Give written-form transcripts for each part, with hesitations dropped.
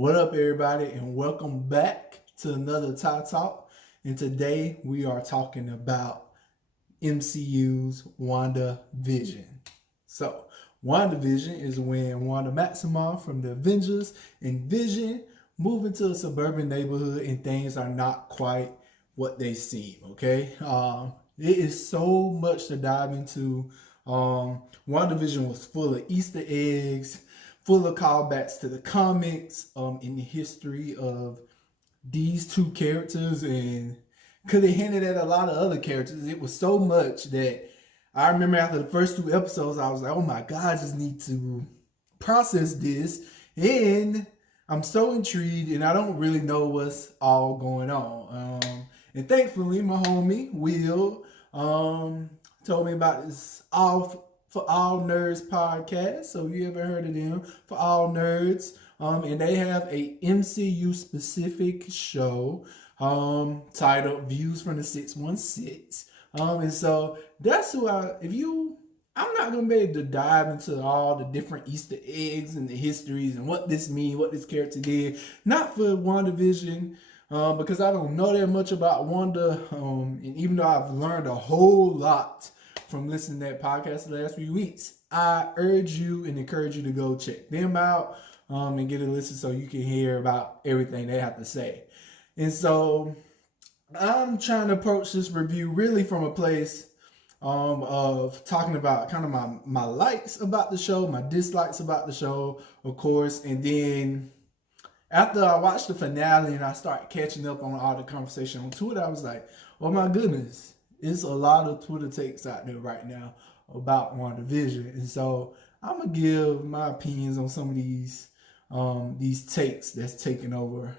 What up, everybody, and welcome back to another Tie Talk. And today we are talking about MCU's WandaVision. So, WandaVision is when Wanda Maximoff from the Avengers and Vision move into a suburban neighborhood and things are not quite what they seem, okay? It is so much to dive into. WandaVision was full of Easter eggs, full of callbacks to the comics, in the history of these two characters, and could have hinted at a lot of other characters. It was so much that I remember after the first two episodes, I was like, oh my God, I just need to process this. And I'm so intrigued, and I don't really know what's all going on. And thankfully, my homie, Will, told me about this For All Nerds podcast. So you ever heard of them? For All Nerds. And they have a MCU specific show titled Views from the 616. And so that's who I'm not gonna be able to dive into all the different Easter eggs and the histories and what this means, what this character did. Not for WandaVision, because I don't know that much about Wanda. And even though I've learned a whole lot from listening to that podcast the last few weeks, I urge you and encourage you to go check them out and get a listen so you can hear about everything they have to say. And so I'm trying to approach this review really from a place of talking about kind of my likes about the show, my dislikes about the show, of course, and then after I watched the finale and I started catching up on all the conversation on Twitter, I was like, oh my goodness, it's a lot of Twitter takes out there right now about WandaVision. And so I'm going to give my opinions on some of these takes that's taken over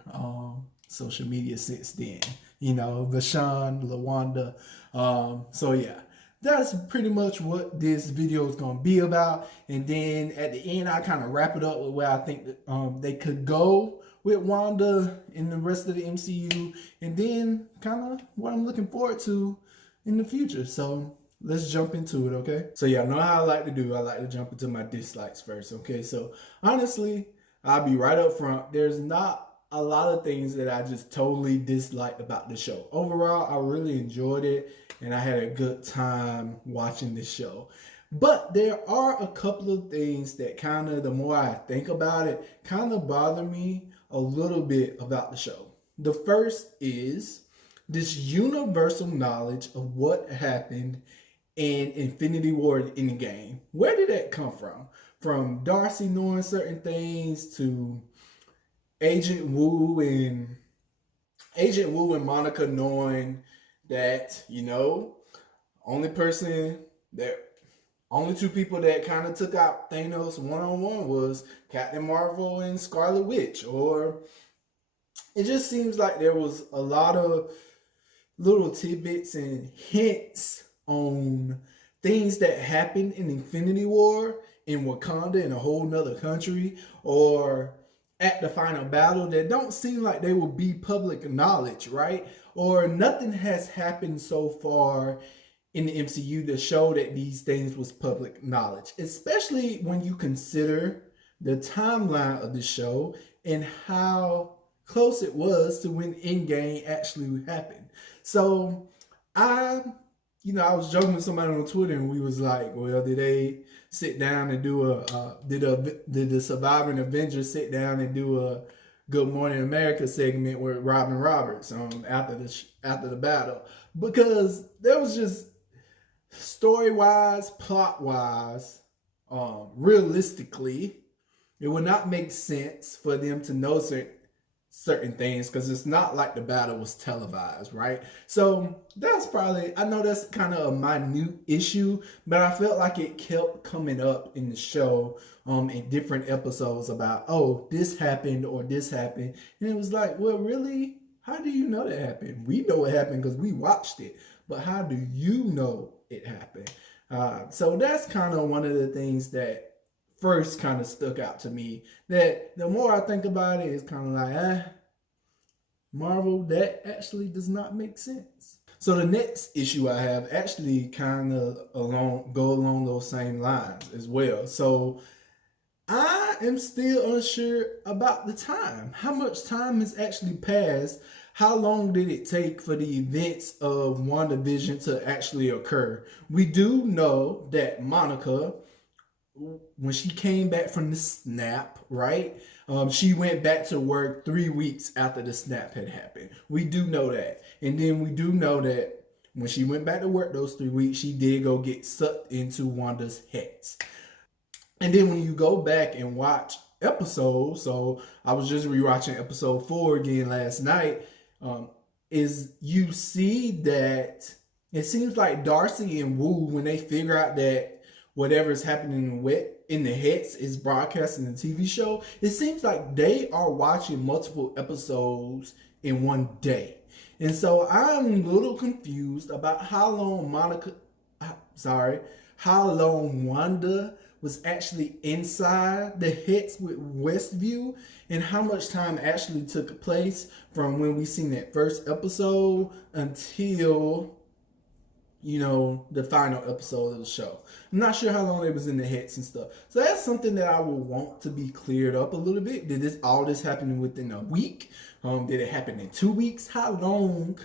social media since then. You know, Vashawn, LaWanda. So yeah, that's pretty much what this video is going to be about. And then at the end, I kind of wrap it up with where I think that, they could go with Wanda and the rest of the MCU. And then kind of what I'm looking forward to in the future. So let's jump into it, okay? So yeah, I know how I like to do. I like to jump into my dislikes first, okay? So honestly, I'll be right up front. There's not a lot of things that I just totally disliked about the show. Overall, I really enjoyed it and I had a good time watching the show. But there are a couple of things that kind of, the more I think about it, kind of bother me a little bit about the show. The first is this universal knowledge of what happened in Infinity War and Endgame. Where did that come from? From Darcy knowing certain things to Agent Wu and Monica knowing that, you know, only two people that kind of took out Thanos one-on-one was Captain Marvel and Scarlet Witch. Or it just seems like there was a lot of little tidbits and hints on things that happened in Infinity War in Wakanda in a whole nother country, or at the final battle, that don't seem like they will be public knowledge, right? Or nothing has happened so far in the MCU to show that these things was public knowledge, especially when you consider the timeline of the show and how close it was to when Endgame actually happened. So I was joking with somebody on Twitter and we was like, well, did they sit down and do did the surviving Avengers sit down and do a Good Morning America segment with Robin Roberts after the battle? Because there was just story-wise, plot-wise, realistically, it would not make sense for them to know certain things because it's not like the battle was televised, right? So that's probably, I know that's kind of a minute issue, but I felt like it kept coming up in the show in different episodes about, oh, this happened or this happened. And it was like, well, really? How do you know that happened? We know it happened because we watched it, but how do you know it happened? So that's kind of one of the things that first kind of stuck out to me, that the more I think about it, it's kind of like, Marvel, that actually does not make sense. So the next issue I have actually kind of go along those same lines as well. So I am still unsure about the time. How much time has actually passed? How long did it take for the events of WandaVision to actually occur? We do know that Monica, when she came back from the snap, right? She went back to work 3 weeks after the snap had happened. We do know that. And then we do know that when she went back to work those 3 weeks, she did go get sucked into Wanda's hex. And then when you go back and watch episodes, so I was just rewatching episode 4 again last night, is you see that it seems like Darcy and Wu, when they figure out that whatever is happening in the heads is broadcast in the TV show, it seems like they are watching multiple episodes in one day. And so I'm a little confused about how long Wanda was actually inside the hits with Westview, and how much time actually took place from when we seen that first episode until, the final episode of the show. I'm not sure how long they was in the hits and stuff. So that's something that I will want to be cleared up a little bit. Did all this happen within a week? Did it happen in 2 weeks? How long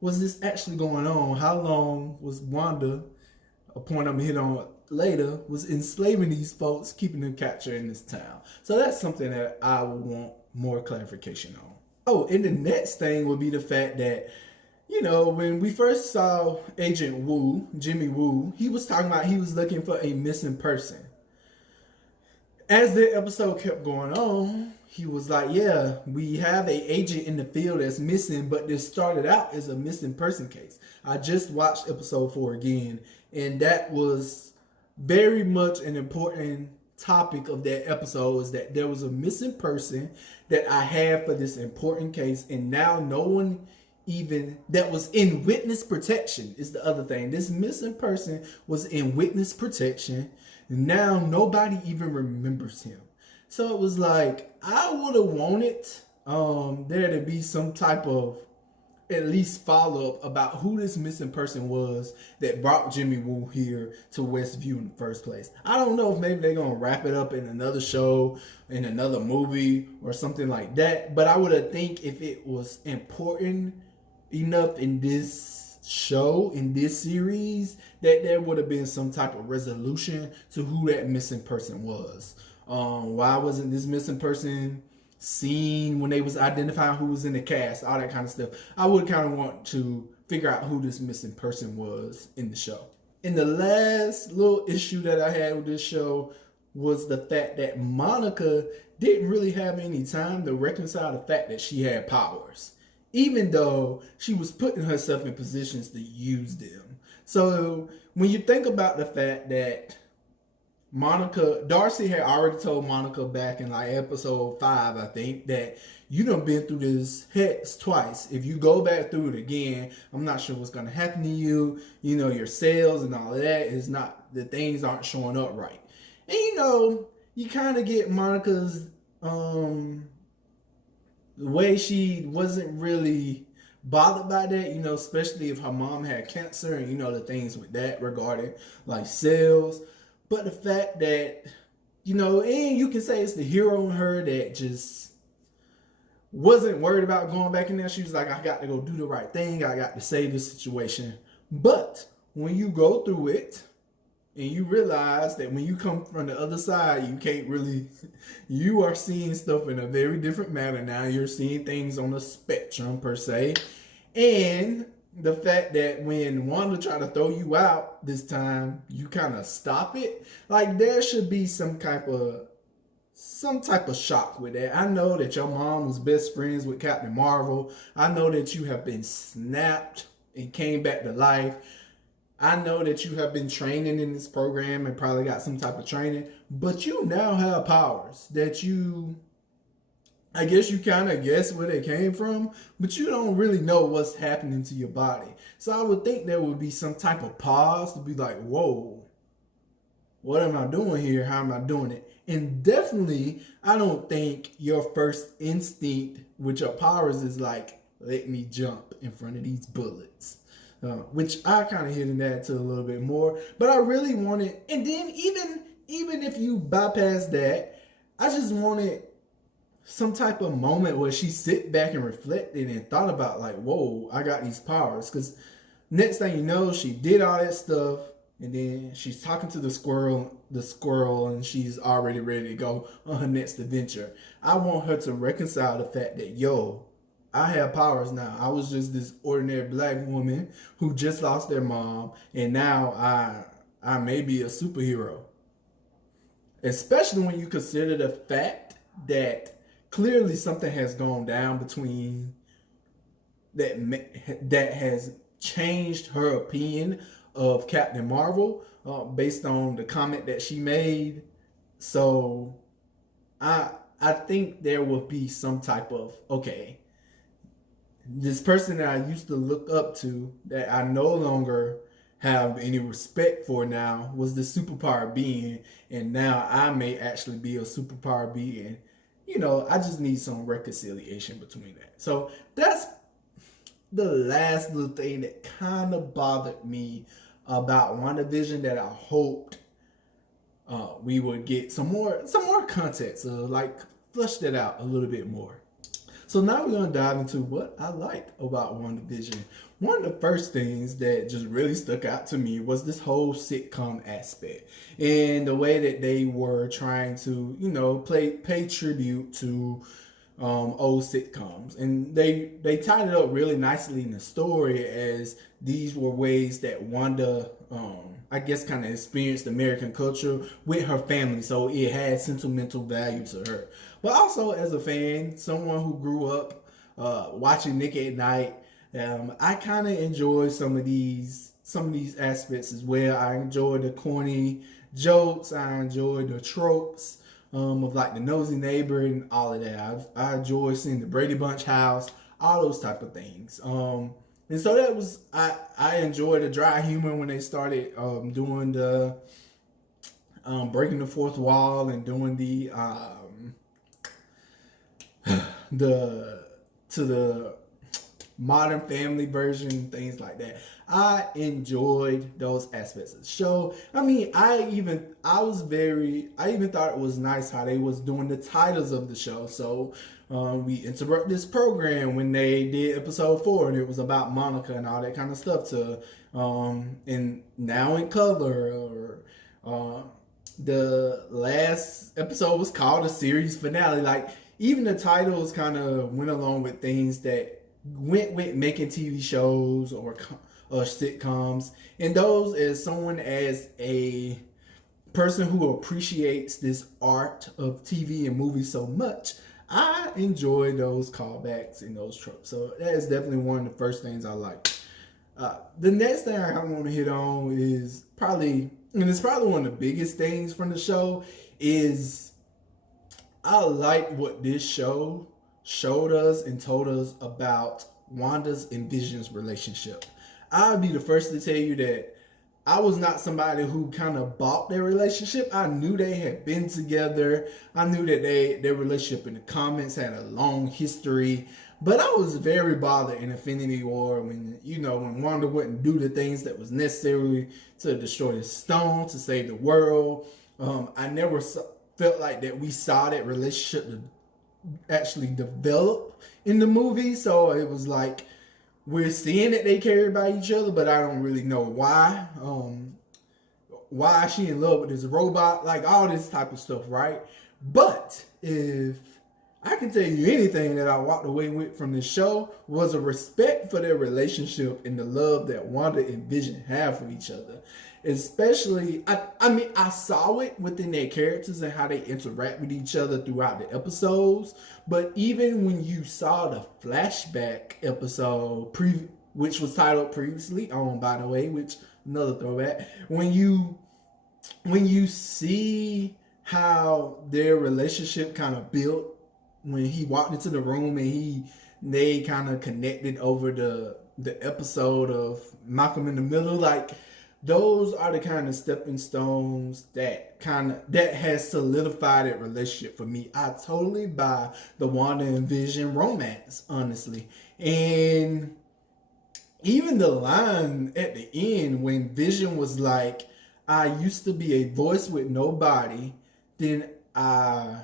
was this actually going on? How long was Wanda, a point I'm gonna hit on later, was enslaving these folks, keeping them captured in this town? So that's something that I would want more clarification on. Oh, and the next thing would be the fact that, when we first saw Agent Wu, Jimmy Woo, he was talking about he was looking for a missing person. As the episode kept going on, he was like, yeah, we have an agent in the field that's missing, but this started out as a missing person case. I just watched episode 4 again, and that was very much an important topic of that episode, is that there was a missing person that I had for this important case, and now no one even that was in witness protection is the other thing. This missing person was in witness protection, and now nobody even remembers him. So it was like, I would have wanted there to be some type of at least follow up about who this missing person was that brought Jimmy Woo here to Westview in the first place. I don't know if maybe they're going to wrap it up in another show, in another movie or something like that. But I would have think if it was important enough in this show, in this series, that there would have been some type of resolution to who that missing person was. Why wasn't this missing person seen when they was identifying who was in the cast, all that kind of stuff? I would kind of want to figure out who this missing person was in the show. And the last little issue that I had with this show was the fact that Monica didn't really have any time to reconcile the fact that she had powers, even though she was putting herself in positions to use them. So when you think about the fact that Darcy had already told Monica back in like episode 5, I think, that you done been through this hex twice. If you go back through it again, I'm not sure what's going to happen to you. Your sales and all of that is not, the things aren't showing up right. And you kind of get Monica's, the way she wasn't really bothered by that, especially if her mom had cancer and, the things with that regarding like sales. But the fact that, and you can say it's the hero in her that just wasn't worried about going back in there. She was like, I got to go do the right thing. I got to save this situation. But when you go through it and you realize that when you come from the other side, you can't really, you are seeing stuff in a very different manner now. You're seeing things on a spectrum per se. And the fact that when Wanda tried to throw you out this time, you kind of stop it. Like, there should be some type of shock with that. I know that your mom was best friends with Captain Marvel. I know that you have been snapped and came back to life. I know that you have been training in this program and probably got some type of training, but you now have powers that I guess you kind of guess where they came from, but you don't really know what's happening to your body. So I would think there would be some type of pause to be like, whoa, what am I doing here? How am I doing it? And definitely, I don't think your first instinct with your powers is like, let me jump in front of these bullets. Which I kind of hit that to a little bit more. But I really wanted, and then even if you bypass that, I just wanted some type of moment where she sit back and reflected and thought about like, whoa, I got these powers. Because next thing you know, she did all that stuff, and then she's talking to the squirrel, and she's already ready to go on her next adventure. I want her to reconcile the fact that, yo, I have powers now. I was just this ordinary black woman who just lost their mom, and now I may be a superhero. Especially when you consider the fact that clearly something has gone down between that has changed her opinion of Captain Marvel based on the comment that she made. So I think there will be some type of, okay, this person that I used to look up to that I no longer have any respect for now was the superpower being, and now I may actually be a superpower being. You know, I just need some reconciliation between that. So that's the last little thing that kind of bothered me about WandaVision that I hoped we would get some more context, like flush that out a little bit more. So now we're going to dive into what I liked about WandaVision. One of the first things that just really stuck out to me was this whole sitcom aspect and the way that they were trying to, you know, pay tribute to old sitcoms. And they tied it up really nicely in the story as these were ways that Wanda, I guess, kind of experienced American culture with her family. So it had sentimental value to her. But also as a fan, someone who grew up watching Nick at Night, I kind of enjoy some of these aspects as well. I enjoy the corny jokes. I enjoy the tropes of like the nosy neighbor and all of that. I enjoy seeing the Brady Bunch house, all those type of things. And so that was, I enjoyed the dry humor when they started doing the breaking the fourth wall and doing the to the Modern Family version, things like that. I enjoyed those aspects of the show. I mean, I even thought it was nice how they was doing the titles of the show. So we interrupt this program when they did episode 4 and it was about Monica and all that kind of stuff to and Now in Color, or the last episode was called a series finale. Like, even the titles kind of went along with things that went with making TV shows or sitcoms. And those, as someone, as a person who appreciates this art of TV and movies so much, I enjoy those callbacks and those tropes. So that is definitely one of the first things I like. The next thing I want to hit on is probably, and it's probably one of the biggest things from the show, is I like what this show showed us and told us about Wanda's and Vision's relationship. I'll be the first to tell you that I was not somebody who kind of bought their relationship. I knew they had been together. I knew that their relationship in the comics had a long history. But I was very bothered in Infinity War when Wanda wouldn't do the things that was necessary to destroy the stone, to save the world. I never felt like that we saw that relationship actually develop in the movie. So it was like, we're seeing that they care about each other, but I don't really know why. Why is she in love with this robot? Like, all this type of stuff, right? But if I can tell you anything that I walked away with from this show, was a respect for their relationship and the love that Wanda and Vision have for each other. Especially, I mean, I saw it within their characters and how they interact with each other throughout the episodes. But even when you saw the flashback episode, which was titled Previously On, by the way, which another throwback, when you see how their relationship kind of built when he walked into the room and they kind of connected over the episode of Malcolm in the Middle, like, those are the kind of stepping stones that has solidified that relationship for me. I totally buy the Wanda and Vision romance, honestly. And even the line at the end when Vision was like, I used to be a voice with no body, then I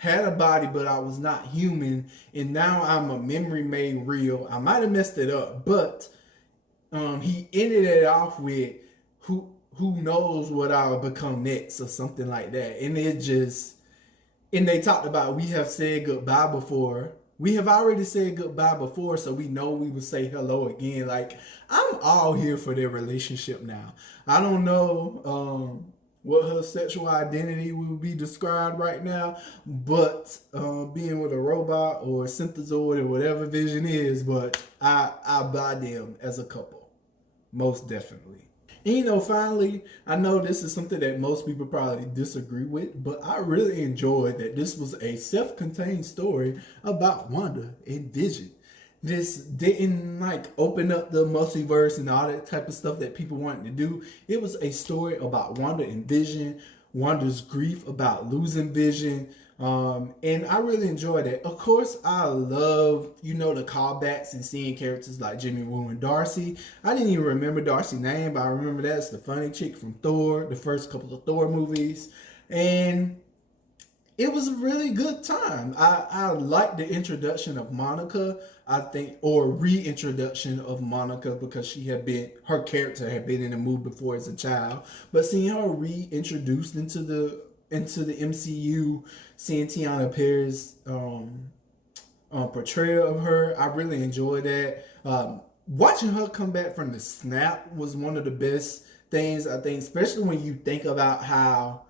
had a body, but I was not human, and now I'm a memory made real. I might have messed it up, but he ended it off with who knows what I'll become next or something like that. And it just, and they talked about we have said goodbye before. We have already said goodbye before, so we know we will say hello again. Like, I'm all here for their relationship now. I don't know what her sexual identity will be described right now, but being with a robot or a synthezoid or whatever Vision is, but I buy them as a couple, most definitely. And finally, I know this is something that most people probably disagree with, but I really enjoyed that this was a self-contained story about Wanda and Vision. This didn't like open up the multiverse and all that type of stuff that people wanted to do. It was a story about Wanda and Vision, Wanda's grief about losing Vision. And I really enjoyed it. Of course, I love, the callbacks and seeing characters like Jimmy Woo and Darcy. I didn't even remember Darcy's name, but I remember that's the funny chick from Thor, the first couple of Thor movies. And it was a really good time. I liked the introduction of Monica, I think, or reintroduction of Monica, because her character had been in the movie before as a child. But seeing her reintroduced into the MCU, seeing Tiana Perez's portrayal of her, I really enjoyed that. Watching her come back from the snap was one of the best things, I think, especially when you think about how,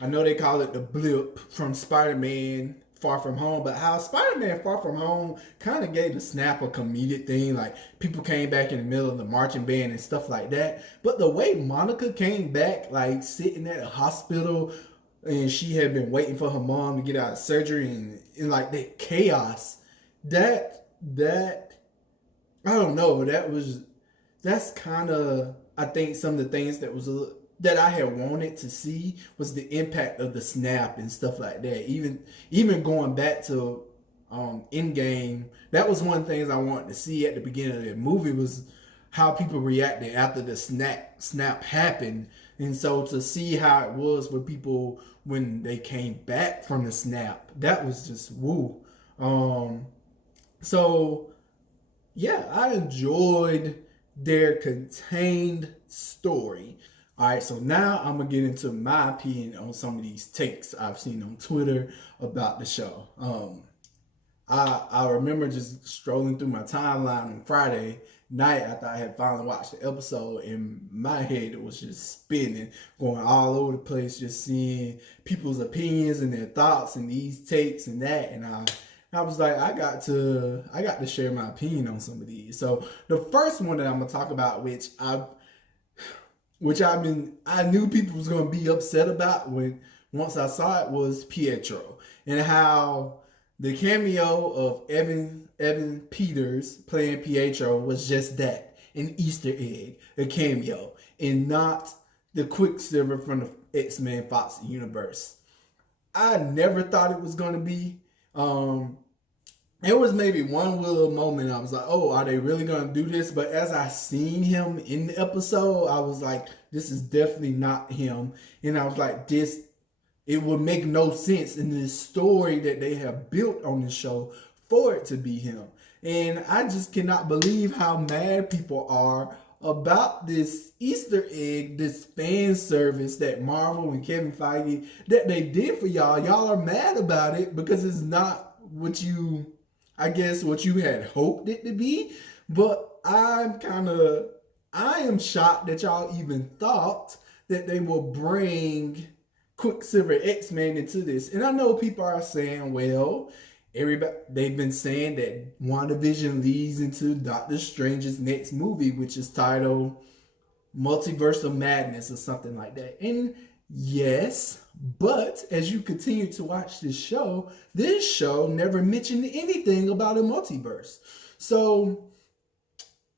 I know they call it the blip from Spider-Man Far From Home, but how Spider-Man Far From Home kind of gave the snap a comedic thing, like people came back in the middle of the marching band and stuff like that. But the way Monica came back, like sitting at a hospital, and she had been waiting for her mom to get out of surgery, and like that chaos, that I don't know, that's kind of, I think, some of the things that I had wanted to see was the impact of the snap and stuff like that. Even going back to Endgame, that was one of the things I wanted to see at the beginning of the movie, was how people reacted after the snap happened. And so to see how it was for people when they came back from the snap, that was just woo. So yeah, I enjoyed their contained story. All right, so now I'm going to get into my opinion on some of these takes I've seen on Twitter about the show. I remember just strolling through my timeline on Friday night after I had finally watched the episode, and my head was just spinning, going all over the place, just seeing people's opinions and their thoughts and these takes and that. And I was like, I got to share my opinion on some of these. So the first one that I'm going to talk about, which I knew people was going to be upset about once I saw it, was Pietro, and how the cameo of Evan Peters playing Pietro was just that, an Easter egg, a cameo, and not the Quicksilver from the X-Men Fox universe. I never thought it was going to be. There was maybe one little moment I was like, oh, are they really going to do this? But as I seen him in the episode, I was like, this is definitely not him. And I was like, it would make no sense in this story that they have built on the show for it to be him. And I just cannot believe how mad people are about this Easter egg, this fan service that Marvel and Kevin Feige, that they did for y'all. Y'all are mad about it because it's not what you had hoped it to be. But I am shocked that y'all even thought that they will bring Quicksilver X-Men into this. And I know people are saying, well, they've been saying that WandaVision leads into Doctor Strange's next movie, which is titled Multiverse of Madness or something like that. And yes, but as you continue to watch this show never mentioned anything about a multiverse. So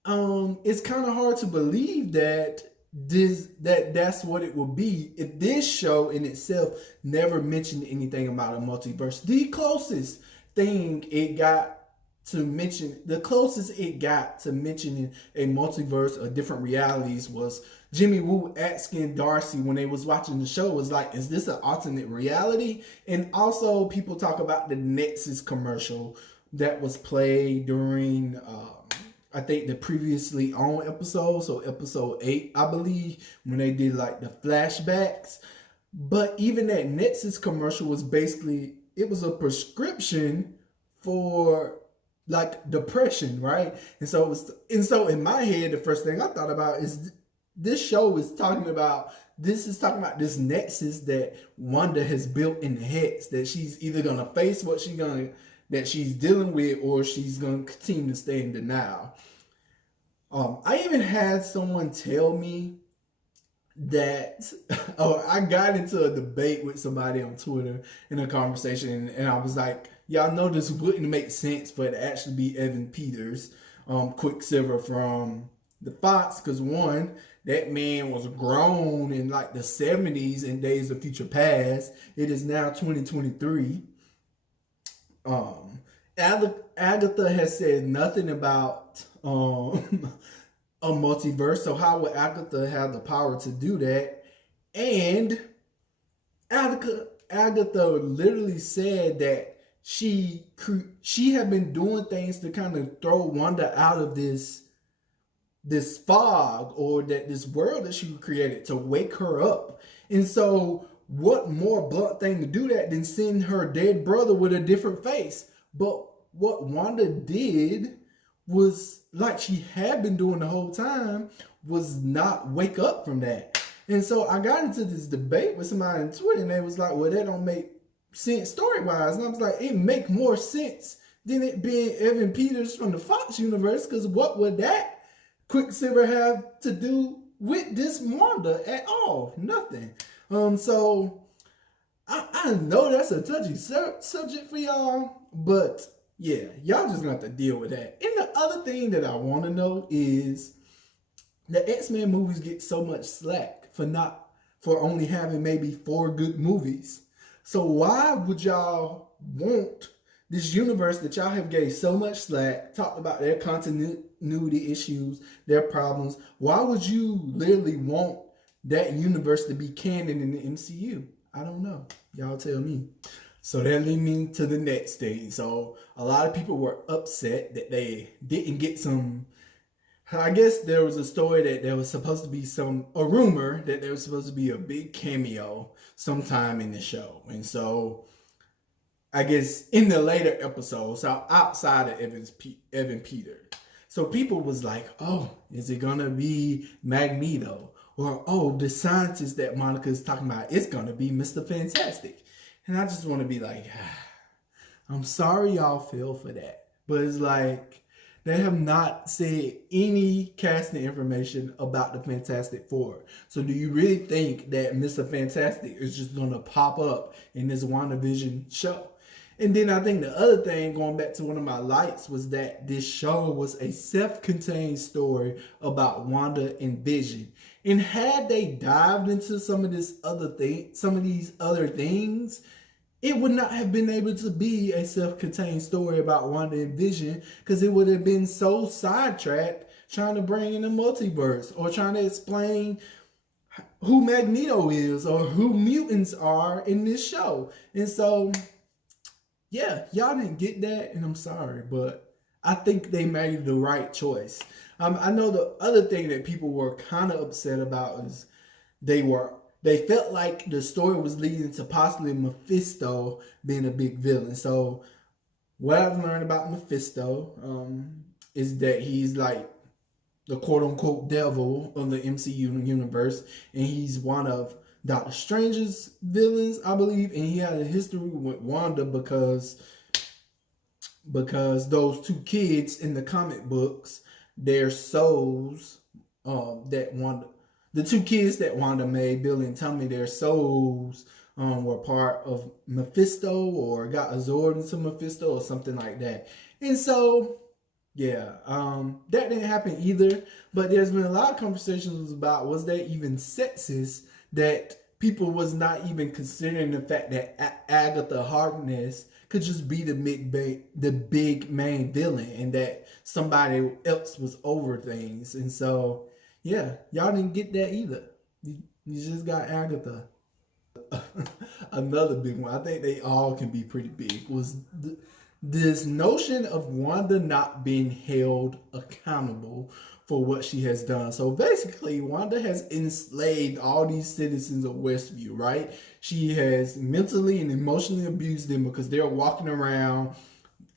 it's kind of hard to believe that that's what it will be if this show in itself never mentioned anything about a multiverse. The closest thing it got to mention, the closest it got to mentioning a multiverse or different realities was Jimmy Woo asking Darcy when they was watching the show, was like, is this an alternate reality? And also people talk about the Nexus commercial that was played during I think the previously on episode, so episode 8, I believe, when they did like the flashbacks. But even that Nexus commercial was basically, it was a prescription for like depression, right? And so in my head, the first thing I thought about is this show is talking about this nexus that Wanda has built in the heads, that she's either gonna face what that she's dealing with, or she's gonna continue to stay in denial. I even had someone tell me that I got into a debate with somebody on Twitter in a conversation, and I was like, y'all know this wouldn't make sense for it to actually be Evan Peters, Quicksilver from the Fox, because one, that man was grown in like the 70s in Days of Future Past. It is now 2023. Agatha has said nothing about a multiverse, so how would Agatha have the power to do that? And Agatha literally said that she had been doing things to kind of throw Wanda out of this fog, or that this world that she created, to wake her up. And so what more blunt thing to do that than send her dead brother with a different face? But what Wanda did was, like she had been doing the whole time, was not wake up from that. And so I got into this debate with somebody on Twitter, and they was like, well, that don't make sense story-wise. And I was like, it make more sense than it being Evan Peters from the Fox universe, because what would that Quicksilver have to do with this Wanda at all? Nothing. So I know that's a touchy subject for y'all, but yeah, y'all just gonna have to deal with that. And the other thing that I want to know is the X-Men movies get so much slack for only having maybe 4 good movies. So why would y'all want this universe that y'all have gave so much slack, talked about their continuity issues, their problems? Why would you literally want that universe to be canon in the MCU? I don't know. Y'all tell me. So that leads me to the next thing. So a lot of people were upset that they didn't get some. I guess there was a story that there was supposed to be a rumor that there was supposed to be a big cameo sometime in the show. And so I guess in the later episodes, so outside of Evan Peters. So people was like, oh, is it gonna be Magneto? Or, oh, the scientist that Monica is talking about, it's gonna be Mr. Fantastic. And I just want to be like, I'm sorry y'all feel for that. But it's like, they have not said any casting information about the Fantastic Four. So do you really think that Mr. Fantastic is just going to pop up in this WandaVision show? And then I think the other thing, going back to one of my likes, was that this show was a self-contained story about Wanda and Vision. And had they dived into some of these other things, it would not have been able to be a self-contained story about Wanda and Vision, because it would have been so sidetracked trying to bring in a multiverse, or trying to explain who Magneto is, or who mutants are in this show. And so, yeah, y'all didn't get that, and I'm sorry, but I think they made the right choice. I know the other thing that people were kind of upset about is they felt like the story was leading to possibly Mephisto being a big villain. So what I've learned about Mephisto is that he's like the quote-unquote devil of the MCU universe, and he's one of Doctor Strange's villains, I believe, and he had a history with Wanda because those 2 kids in the comic books, their souls the 2 kids that Wanda made, Billy and Tommy, their souls were part of Mephisto, or got absorbed into Mephisto, or something like that. And so, yeah, that didn't happen either. But there's been a lot of conversations about, was that even sexist, that people was not even considering the fact that Agatha Harkness could just be the big main villain, and that somebody else was over things. And so, yeah, y'all didn't get that either. You just got Agatha. Another big one, I think they all can be pretty big, was this notion of Wanda not being held accountable for what she has done. So basically, Wanda has enslaved all these citizens of Westview, right? She has mentally and emotionally abused them because they're walking around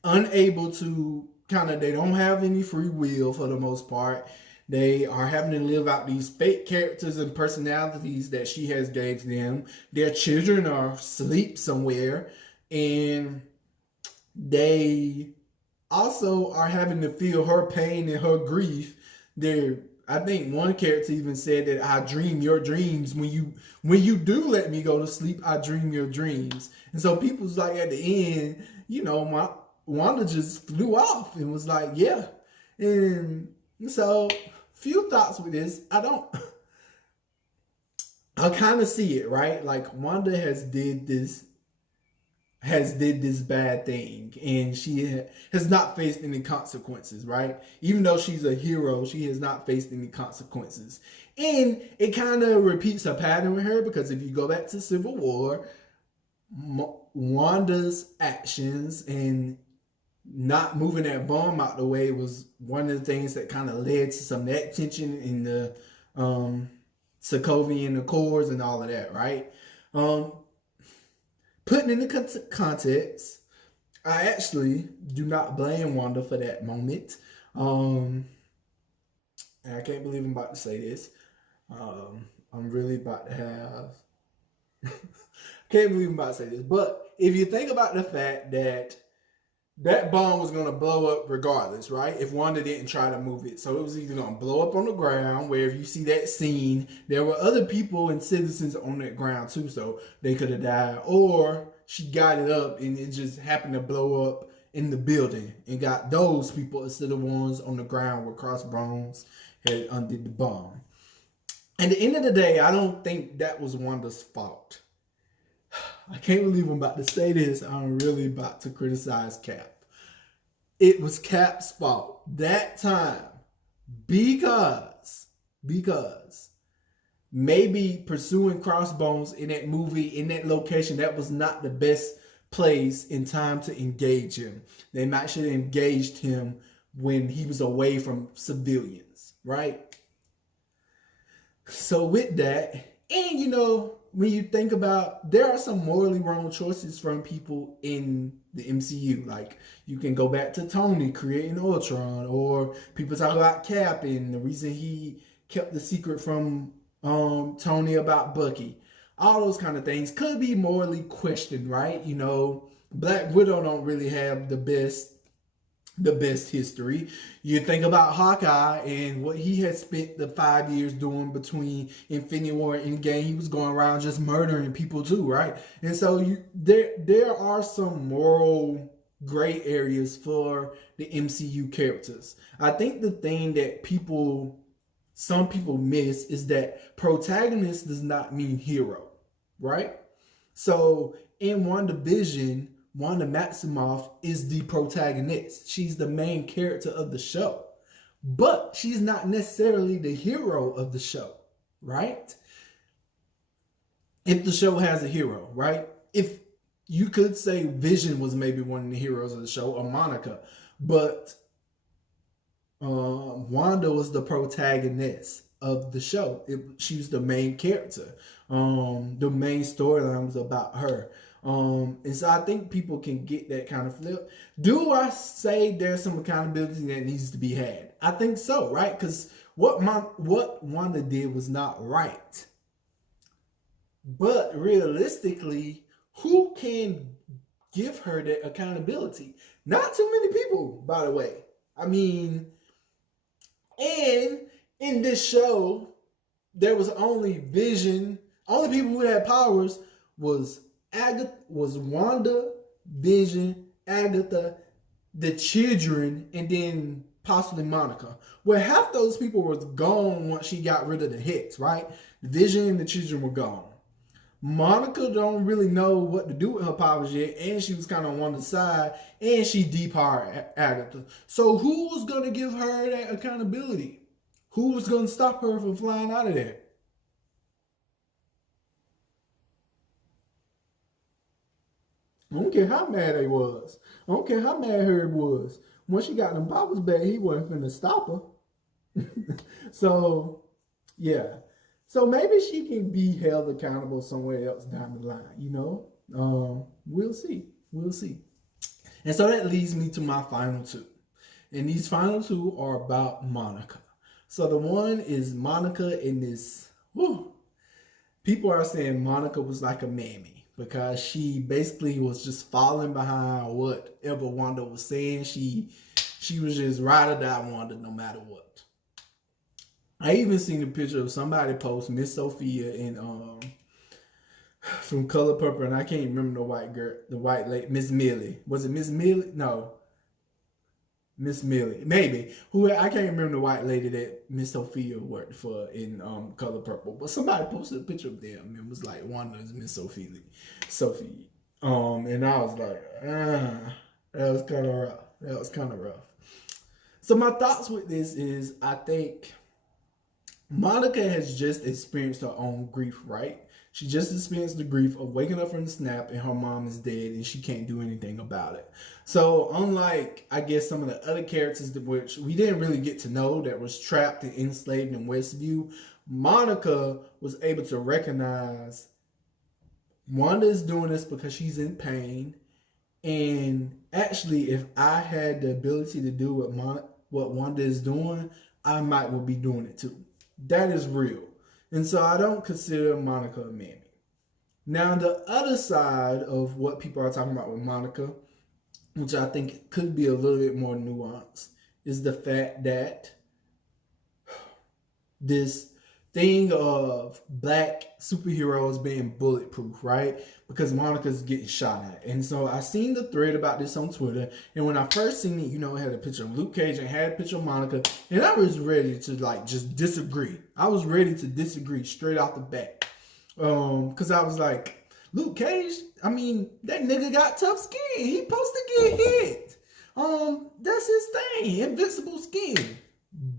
unable to they don't have any free will for the most part. They are having to live out these fake characters and personalities that she has gave to them. Their children are asleep somewhere, and they also are having to feel her pain and her grief. I think one character even said that I dream your dreams. When you do let me go to sleep, I dream your dreams. And so people's like, at the end, Wanda just flew off and was like, yeah. And so, few thoughts with this. I kind of see it, right? Like, Wanda has did this bad thing, and she has not faced any consequences, right? Even though she's a hero, she has not faced any consequences. And it kind of repeats a pattern with her, because if you go back to Civil War, Wanda's actions and not moving that bomb out the way was one of the things that kind of led to some of that tension in the Sokovian Accords and all of that, right? Putting into context, I actually do not blame Wanda for that moment. And I can't believe I'm about to say this. I'm really about to have... can't believe I'm about to say this. But if you think about the fact that that bomb was going to blow up regardless, right? If Wanda didn't try to move it. So it was either going to blow up on the ground, where if you see that scene, there were other people and citizens on that ground too, so they could have died. Or she got it up and it just happened to blow up in the building and got those people instead of ones on the ground where Crossbones had undid the bomb. At the end of the day, I don't think that was Wanda's fault. I can't believe I'm about to say this. I'm really about to criticize Cap. It was Cap's fault that time, because maybe pursuing Crossbones in that movie, in that location, that was not the best place in time to engage him. They might should have engaged him when he was away from civilians, right? So with that, and when you think about, there are some morally wrong choices from people in the MCU. Like, you can go back to Tony creating Ultron, or people talk about Cap and the reason he kept the secret from Tony about Bucky. All those kind of things could be morally questioned, right? Black Widow don't really have the best history. You think about Hawkeye and what he had spent the 5 years doing between Infinity War and Endgame. He was going around just murdering people too, right? And so there are some moral gray areas for the MCU characters. I think the thing that some people miss is that protagonist does not mean hero, right? So in WandaVision, Wanda Maximoff is the protagonist. She's the main character of the show. But she's not necessarily the hero of the show, right? If the show has a hero, right? If you could say Vision was maybe one of the heroes of the show, or Monica, but Wanda was the protagonist of the show. She was the main character. The main storyline was about her. And so I think people can get that kind of flip. Do I say there's some accountability that needs to be had? I think so, right? Because what Wanda did was not right. But realistically, who can give her that accountability? Not too many people, by the way. I mean, and in this show, there was only Vision. Only people who had powers was Wanda, Vision, Agatha, the children, and then possibly Monica. Well, half those people was gone once she got rid of the Hex, right? The Vision and the children were gone. Monica don't really know what to do with her powers yet, and she was kind of on Wanda's side, and she depowered Agatha. So who was gonna give her that accountability? Who was gonna stop her from flying out of there? I don't care how mad they was. I don't care how mad Herb was. Once she got them powers back, he wasn't finna stop her. So, yeah. So maybe she can be held accountable somewhere else down the line, you know? We'll see. We'll see. And so that leads me to my final two. And these final two are about Monica. So the one is Monica in this. Whew, people are saying Monica was like a Mammy because she basically was just falling behind whatever Wanda was saying. She was just ride or die Wanda no matter what. I even seen a picture of somebody post Miss Sophia in from Color Purple, and I can't remember the white girl, the white lady, Miss Millie. Was it Miss Millie? No, Miss Millie, maybe. Who I can't remember the white lady that Miss Sophia worked for in Color Purple. But somebody posted a picture of them and was like, Wanda's Miss Sophie. And I was like, that was kind of rough. That was kind of rough. So my thoughts with this is, I think Monica has just experienced her own grief, right? She just experienced the grief of waking up from the snap and her mom is dead and she can't do anything about it. So unlike, I guess, some of the other characters which we didn't really get to know that was trapped and enslaved in Westview, Monica was able to recognize Wanda is doing this because she's in pain. And actually, if I had the ability to do what Wanda is doing, I might well be doing it too. That is real. And so I don't consider Monica a Mammy. Now, the other side of what people are talking about with Monica, which I think could be a little bit more nuanced, is the fact that this thing of black superheroes being bulletproof, right? Because Monica's getting shot at. And so I seen the thread about this on Twitter. And when I first seen it, it had a picture of Luke Cage and had a picture of Monica. And I was ready to just disagree. I was ready to disagree straight off the bat. Because I was like, Luke Cage, I mean, that nigga got tough skin. He supposed to get hit. That's his thing, invincible skin.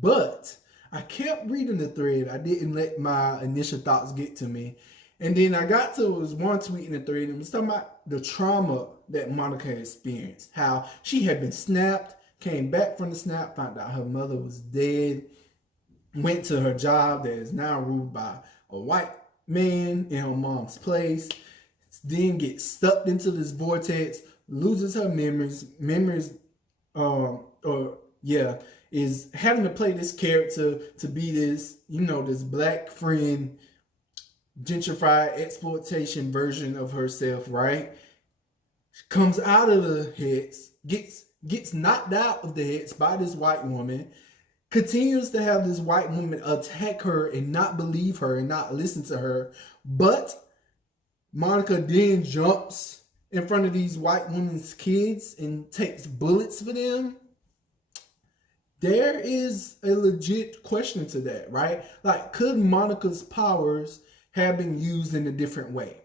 But I kept reading the thread. I didn't let my initial thoughts get to me. And then I got to, it was one tweet in the thread, and it was talking about the trauma that Monica experienced. How she had been snapped, came back from the snap, found out her mother was dead, went to her job that is now ruled by a white man in her mom's place, then gets sucked into this vortex, loses her memories, is having to play this character to be this, this black friend, gentrified exploitation version of herself, right? Comes out of the heads, gets knocked out of the heads by this white woman, continues to have this white woman attack her and not believe her and not listen to her. But Monica then jumps in front of these white women's kids and takes bullets for them. There is a legit question to that, right? Like, could Monica's powers have been used in a different way?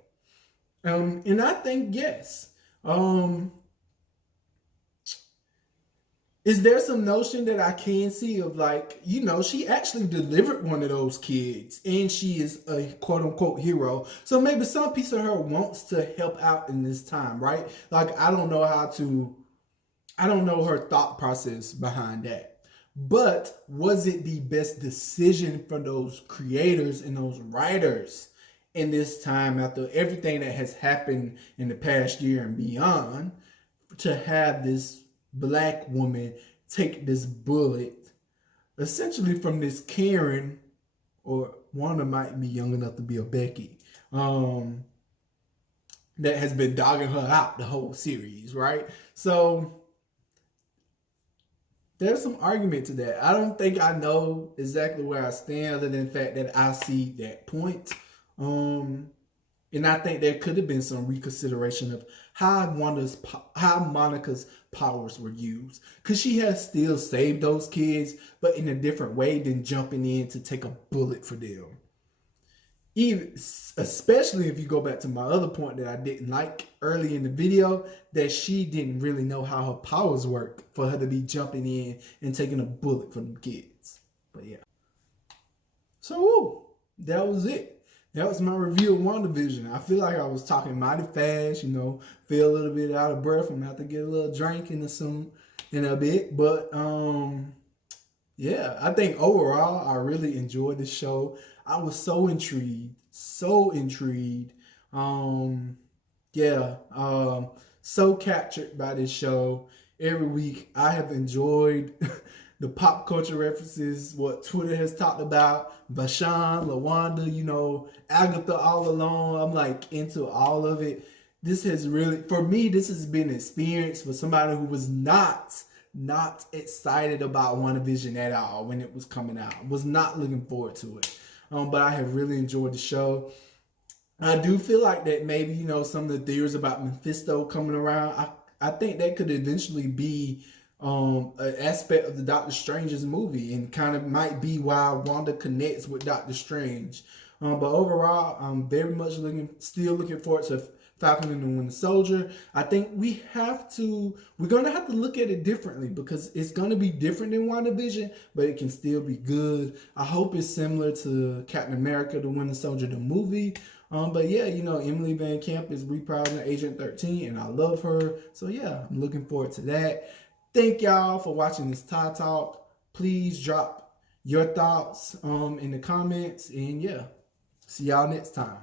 And I think yes. Is there some notion that I can see of she actually delivered one of those kids and she is a quote unquote hero. So maybe some piece of her wants to help out in this time, right? Like, I don't know her thought process behind that. But was it the best decision for those creators and those writers in this time, after everything that has happened in the past year and beyond, to have this black woman take this bullet essentially from this Karen, or Wanda might be young enough to be a Becky, that has been dogging her out the whole series, right? So there's some argument to that. I don't think I know exactly where I stand, other than the fact that I see that point. And I think there could have been some reconsideration of how Monica's powers were used. Because she has still saved those kids, but in a different way than jumping in to take a bullet for them. even especially if you go back to my other point that I didn't like early in the video, that she didn't really know how her powers work for her to be jumping in and taking a bullet from the kids. But yeah. So that was it. That was my review of WandaVision. I feel like I was talking mighty fast, feel a little bit out of breath. I'm gonna have to get a little drink in a bit. But yeah, I think overall I really enjoyed the show. I was so intrigued, so intrigued. Yeah, so captured by this show. Every week I have enjoyed the pop culture references, what Twitter has talked about, Bashan, LaWanda, Agatha all along. I'm like into all of it. This has really, for me, this has been an experience for somebody who was not excited about WandaVision at all when it was coming out. Was not looking forward to it. But I have really enjoyed the show. I do feel like that maybe, some of the theories about Mephisto coming around, I think that could eventually be an aspect of the Doctor Strange's movie, and kind of might be why Wanda connects with Doctor Strange. But overall, I'm very much still looking forward to Falcon and the Winter Soldier. I think we're going to have to look at it differently, because it's going to be different than WandaVision, but it can still be good. I hope it's similar to Captain America, the Winter Soldier, the movie. But yeah, Emily Van Camp is reprising Agent 13, and I love her. So yeah, I'm looking forward to that. Thank y'all for watching this Ty Talk. Please drop your thoughts in the comments, and yeah, see y'all next time.